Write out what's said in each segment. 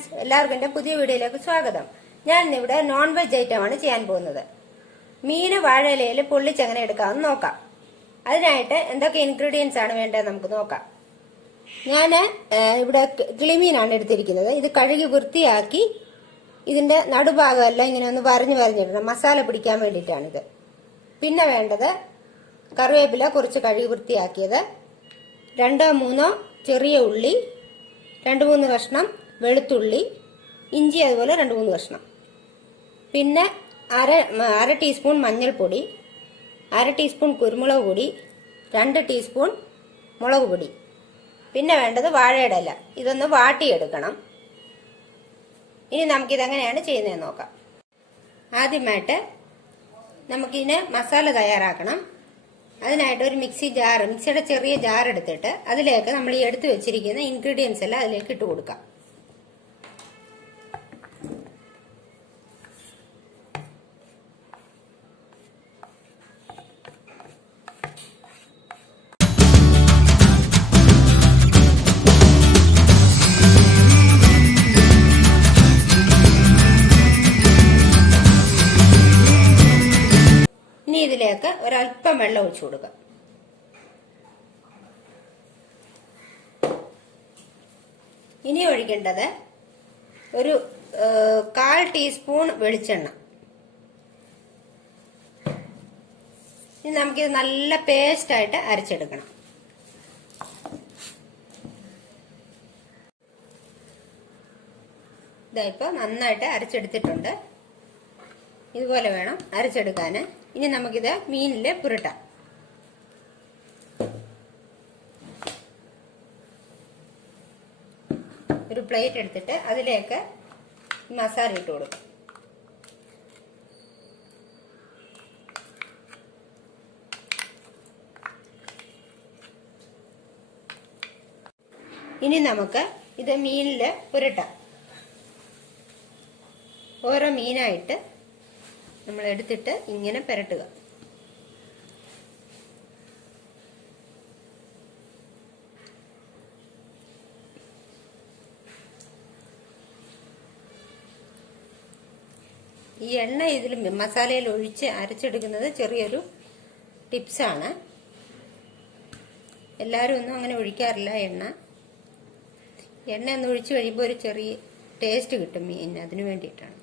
Friends, എല്ലാവർക്കും എൻ്റെ പുതിയ വീഡിയോയിലേക്ക് സ്വാഗതം. ഞാൻ ഇന്നിവിടെ നോൺ വെജ് ഐറ്റമാണ് ചെയ്യാൻ പോകുന്നത്. മീന് വാഴയിലയിൽ പൊള്ളിച്ചെങ്ങനെ എടുക്കാമെന്ന് നോക്കാം. അതിനായിട്ട് എന്തൊക്കെ ഇൻഗ്രീഡിയൻസ് ആണ് വേണ്ടത് നമുക്ക് നോക്കാം. ഞാൻ ഇവിടെ കിളിമീനാണ് എടുത്തിരിക്കുന്നത്. ഇത് കഴുകി വൃത്തിയാക്കി ഇതിന്റെ നടുഭാഗമെല്ലാം ഇങ്ങനെ ഒന്ന് വരഞ്ഞിടണം, മസാല പിടിക്കാൻ വേണ്ടിയിട്ടാണിത്. പിന്നെ വേണ്ടത് കറിവേപ്പില കുറച്ച് കഴുകി വൃത്തിയാക്കിയത്, 2-3 ചെറിയ ഉള്ളി, 2-3 കഷ്ണം വെളുത്തുള്ളി, ഇഞ്ചി അതുപോലെ 2-3 കഷ്ണം, പിന്നെ അര ടീസ്പൂൺ മഞ്ഞൾപ്പൊടി, 1/2 ടീസ്പൂൺ കുരുമുളക് പൊടി, 2 ടീസ്പൂൺ മുളക് പൊടി. പിന്നെ വേണ്ടത് വാഴയുടെ ഇല. ഇതൊന്ന് വാട്ടിയെടുക്കണം. ഇനി നമുക്കിതെങ്ങനെയാണ് ചെയ്യുന്നതെന്ന് നോക്കാം. ആദ്യമായിട്ട് നമുക്കിതിന് മസാല തയ്യാറാക്കണം. അതിനായിട്ട് ഒരു മിക്സിയുടെ ചെറിയ ജാർ എടുത്തിട്ട് അതിലേക്ക് നമ്മൾ ഈ എടുത്തു വെച്ചിരിക്കുന്ന ഇൻഗ്രീഡിയൻസ് എല്ലാം അതിലേക്ക് ഇട്ട് കൊടുക്കാം. ഇനി ഇതിലേക്ക് ഒരല്പം വെള്ളം ഒഴിച്ചു കൊടുക്കാം. ഇനി ഒഴിക്കേണ്ടത് ഒരു 1/4 ടീസ്പൂൺ വെളിച്ചെണ്ണ. ഇനി നമുക്കിത് നല്ല പേസ്റ്റ് ആയിട്ട് അരച്ചെടുക്കണം. ഇതായിപ്പോ നന്നായിട്ട് അരച്ചെടുത്തിട്ടുണ്ട്. ഇതുപോലെ വേണം അരച്ചെടുക്കാന്. ഇനി നമുക്കിത് മീനില് പുരട്ടാം. ഒരു പ്ലേറ്റ് എടുത്തിട്ട് അതിലേക്ക് മസാല ഇട്ട് കൊടുക്കാം. ഇനി നമുക്ക് ഇത് മീനില് പുരട്ടാം. ഓരോ മീനായിട്ട് നമ്മൾ എടുത്തിട്ട് ഇങ്ങനെ പുരട്ടുക. ഈ എണ്ണ ഇതിൽ മസാലയിൽ ഒഴിച്ച് അരച്ചെടുക്കുന്നത് ചെറിയൊരു ടിപ്സാണ്. എല്ലാവരും ഒന്നും അങ്ങനെ ഒഴിക്കാറില്ല. എണ്ണ ഒന്ന് ഒഴിച്ച് കഴിയുമ്പോൾ ഒരു ചെറിയ ടേസ്റ്റ് കിട്ടും മീനിന്. അതിനു വേണ്ടിയിട്ടാണ്.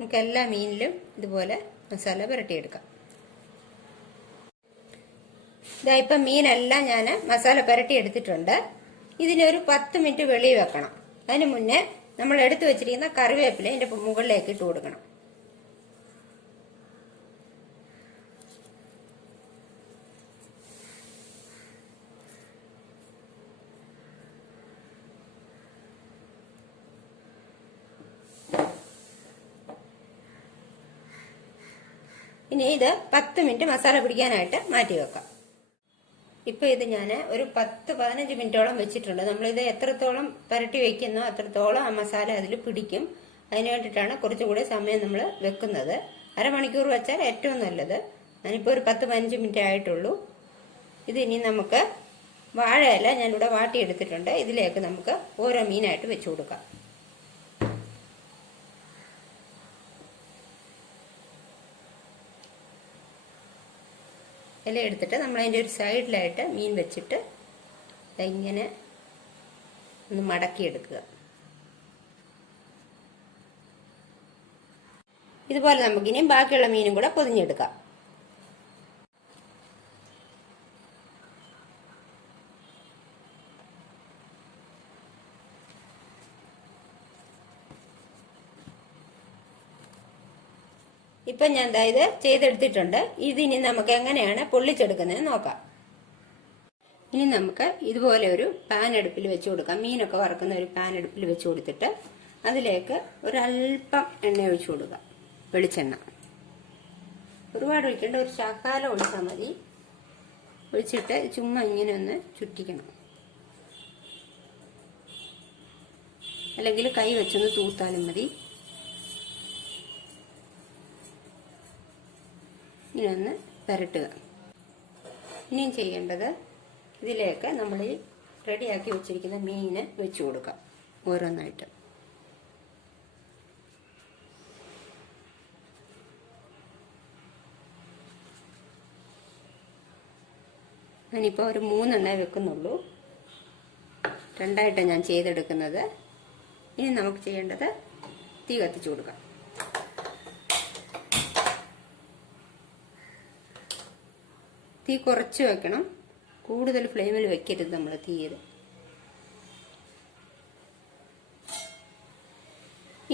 നമുക്ക് എല്ലാ മീനിലും ഇതുപോലെ മസാല പുരട്ടിയെടുക്കാം. ഇതായിപ്പം മീനെല്ലാം ഞാൻ മസാല പുരട്ടി എടുത്തിട്ടുണ്ട്. ഇതിനൊരു 10 മിനിറ്റ് വെളിയിൽ വെക്കണം. അതിന് മുന്നേ നമ്മൾ എടുത്തു വെച്ചിരിക്കുന്ന കറിവേപ്പില ഇതിന്റെ മുകളിലേക്ക് ഇട്ട് കൊടുക്കണം. ഇനി ഇത് 10 മിനിറ്റ് മസാല പിടിക്കാനായിട്ട് മാറ്റി വെക്കാം. ഇപ്പൊ ഇത് ഞാൻ ഒരു 10-15 മിനിറ്റോളം വെച്ചിട്ടുണ്ട്. നമ്മളിത് എത്രത്തോളം പുരട്ടി വെക്കുന്നോ അത്രത്തോളം ആ മസാല അതിൽ പിടിക്കും. അതിന് വേണ്ടിയിട്ടാണ് കുറച്ചുകൂടി സമയം നമ്മൾ വെക്കുന്നത്. അരമണിക്കൂർ വെച്ചാൽ ഏറ്റവും നല്ലത്. ഞാനിപ്പോൾ ഒരു 10-15 മിനിറ്റ് ആയിട്ടുള്ളൂ. ഇത് ഇനി നമുക്ക് വാഴയില ഞാനിവിടെ വാട്ടിയെടുത്തിട്ടുണ്ട്. ഇതിലേക്ക് നമുക്ക് ഓരോ മീനായിട്ട് വെച്ചു കൊടുക്കാം. ഇല എടുത്തിട്ട് നമ്മൾ അതിൻ്റെ ഒരു സൈഡിലായിട്ട് മീൻ വെച്ചിട്ട് ഇങ്ങനെ ഒന്ന് മടക്കിയെടുക്കുക. ഇതുപോലെ നമുക്കിനി ബാക്കിയുള്ള മീനും കൂടെ പൊതിഞ്ഞെടുക്കാം. ഇപ്പൊ ഞാൻ ഇത് ചെയ്തെടുത്തിട്ടുണ്ട്. ഇതിനി നമുക്ക് എങ്ങനെയാണ് പൊള്ളിച്ചെടുക്കുന്നത് നോക്കാം. ഇനി നമുക്ക് ഇതുപോലെ ഒരു പാൻ അടുപ്പിൽ വെച്ച് കൊടുക്കാം. മീനൊക്കെ വറക്കുന്ന ഒരു പാൻ അടുപ്പിൽ വെച്ച് കൊടുത്തിട്ട് അതിലേക്ക് ഒരല്പം എണ്ണ ഒഴിച്ചു കൊടുക്കാം. വെളിച്ചെണ്ണ ഒരുപാട് ഒഴിക്കേണ്ട, ഒരു ശകലം ഒഴിച്ചാൽ മതി. ഒഴിച്ചിട്ട് ചുമ്മാ ഇങ്ങനെ ഒന്ന് ചുറ്റിക്കണം. അല്ലെങ്കിൽ കൈ വെച്ചൊന്ന് തൂത്താലും മതി. ഇനി ഒന്ന് പുരട്ടുക. ഇനിയും ചെയ്യേണ്ടത് ഇതിലേക്ക് നമ്മൾ ഈ റെഡിയാക്കി വെച്ചിരിക്കുന്ന മീന് വെച്ച് കൊടുക്കാം ഓരോന്നായിട്ട്. ഞാനിപ്പോൾ ഒരു 3 എണ്ണ വെക്കുന്നുള്ളൂ, 2ആയിട്ടാണ് ഞാൻ ചെയ്തെടുക്കുന്നത്. ഇനി നമുക്ക് ചെയ്യേണ്ടത് തീ കത്തിച്ചു കൊടുക്കാം. തീ കുറച്ച് വെക്കണം, കൂടുതൽ ഫ്ലെയിമിൽ വെക്കരുത് നമ്മൾ തീയിൽ.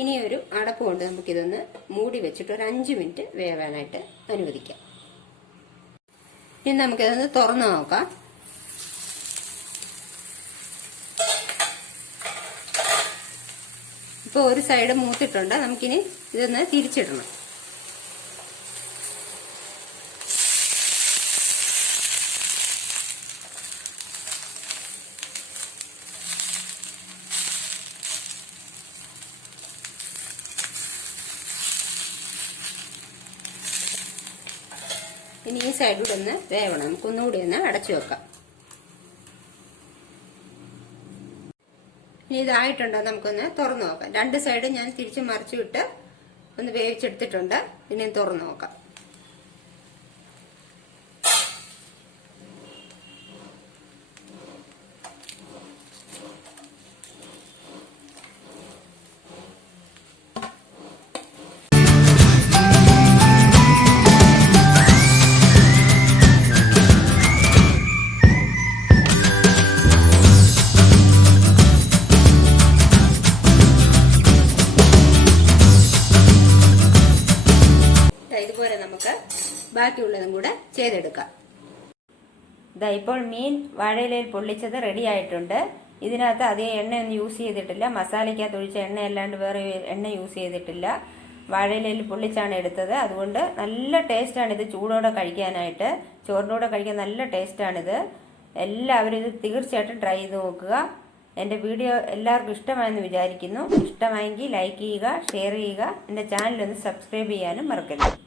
ഇനി ഒരു അടപ്പ് കൊണ്ട് നമുക്കിതൊന്ന് മൂടി വെച്ചിട്ട് ഒരു 5 മിനിറ്റ് വേവാനായിട്ട് അനുവദിക്കാം. ഇനി നമുക്കിതൊന്ന് തുറന്നു നോക്കാം. ഇപ്പോൾ ഒരു സൈഡ് മൂത്തിട്ടുണ്ട്, നമുക്കിനി ഇതൊന്ന് തിരിച്ചിടണം. ഇനി ഈ സൈഡിലൂടെ ഒന്ന് വേവണം, നമുക്കൊന്നുകൂടി ഒന്ന് അടച്ചു വെക്കാം. ഇനി ഇതായിട്ടുണ്ടോ നമുക്കൊന്ന് തുറന്നു നോക്കാം. 2 സൈഡ് ഞാൻ തിരിച്ചു മറിച്ചു വിട്ട് ഒന്ന് വേവിച്ചെടുത്തിട്ടുണ്ട്. ഇനി തുറന്നു നോക്കാം. ഇതുപോലെ നമുക്ക് ബാക്കിയുള്ളതും കൂടെ ചെയ്തെടുക്കാം. ഇതാ ഇപ്പോൾ മീൻ വാഴയിലയിൽ പൊള്ളിച്ചത് റെഡി ആയിട്ടുണ്ട്. ഇതിനകത്ത് അധികം എണ്ണയൊന്നും യൂസ് ചെയ്തിട്ടില്ല, മസാലയ്ക്കകത്ത് ഒഴിച്ച എണ്ണ അല്ലാണ്ട് വേറെ എണ്ണ യൂസ് ചെയ്തിട്ടില്ല. വാഴയിലയിൽ പൊള്ളിച്ചാണ് എടുത്തത്. അതുകൊണ്ട് നല്ല ടേസ്റ്റാണിത് ചൂടോടെ കഴിക്കാനായിട്ട്. ചോറിൻ്റെ കൂടെ കഴിക്കാൻ നല്ല ടേസ്റ്റാണിത്. എല്ലാവരും ഇത് തീർച്ചയായിട്ടും ട്രൈ ചെയ്ത് നോക്കുക. എൻ്റെ വീഡിയോ എല്ലാവർക്കും ഇഷ്ടമായെന്ന് വിചാരിക്കുന്നു. ഇഷ്ടമായെങ്കിൽ ലൈക്ക് ചെയ്യുക, ഷെയർ ചെയ്യുക. എൻ്റെ ചാനലൊന്ന് സബ്സ്ക്രൈബ് ചെയ്യാനും മറക്കരുത്.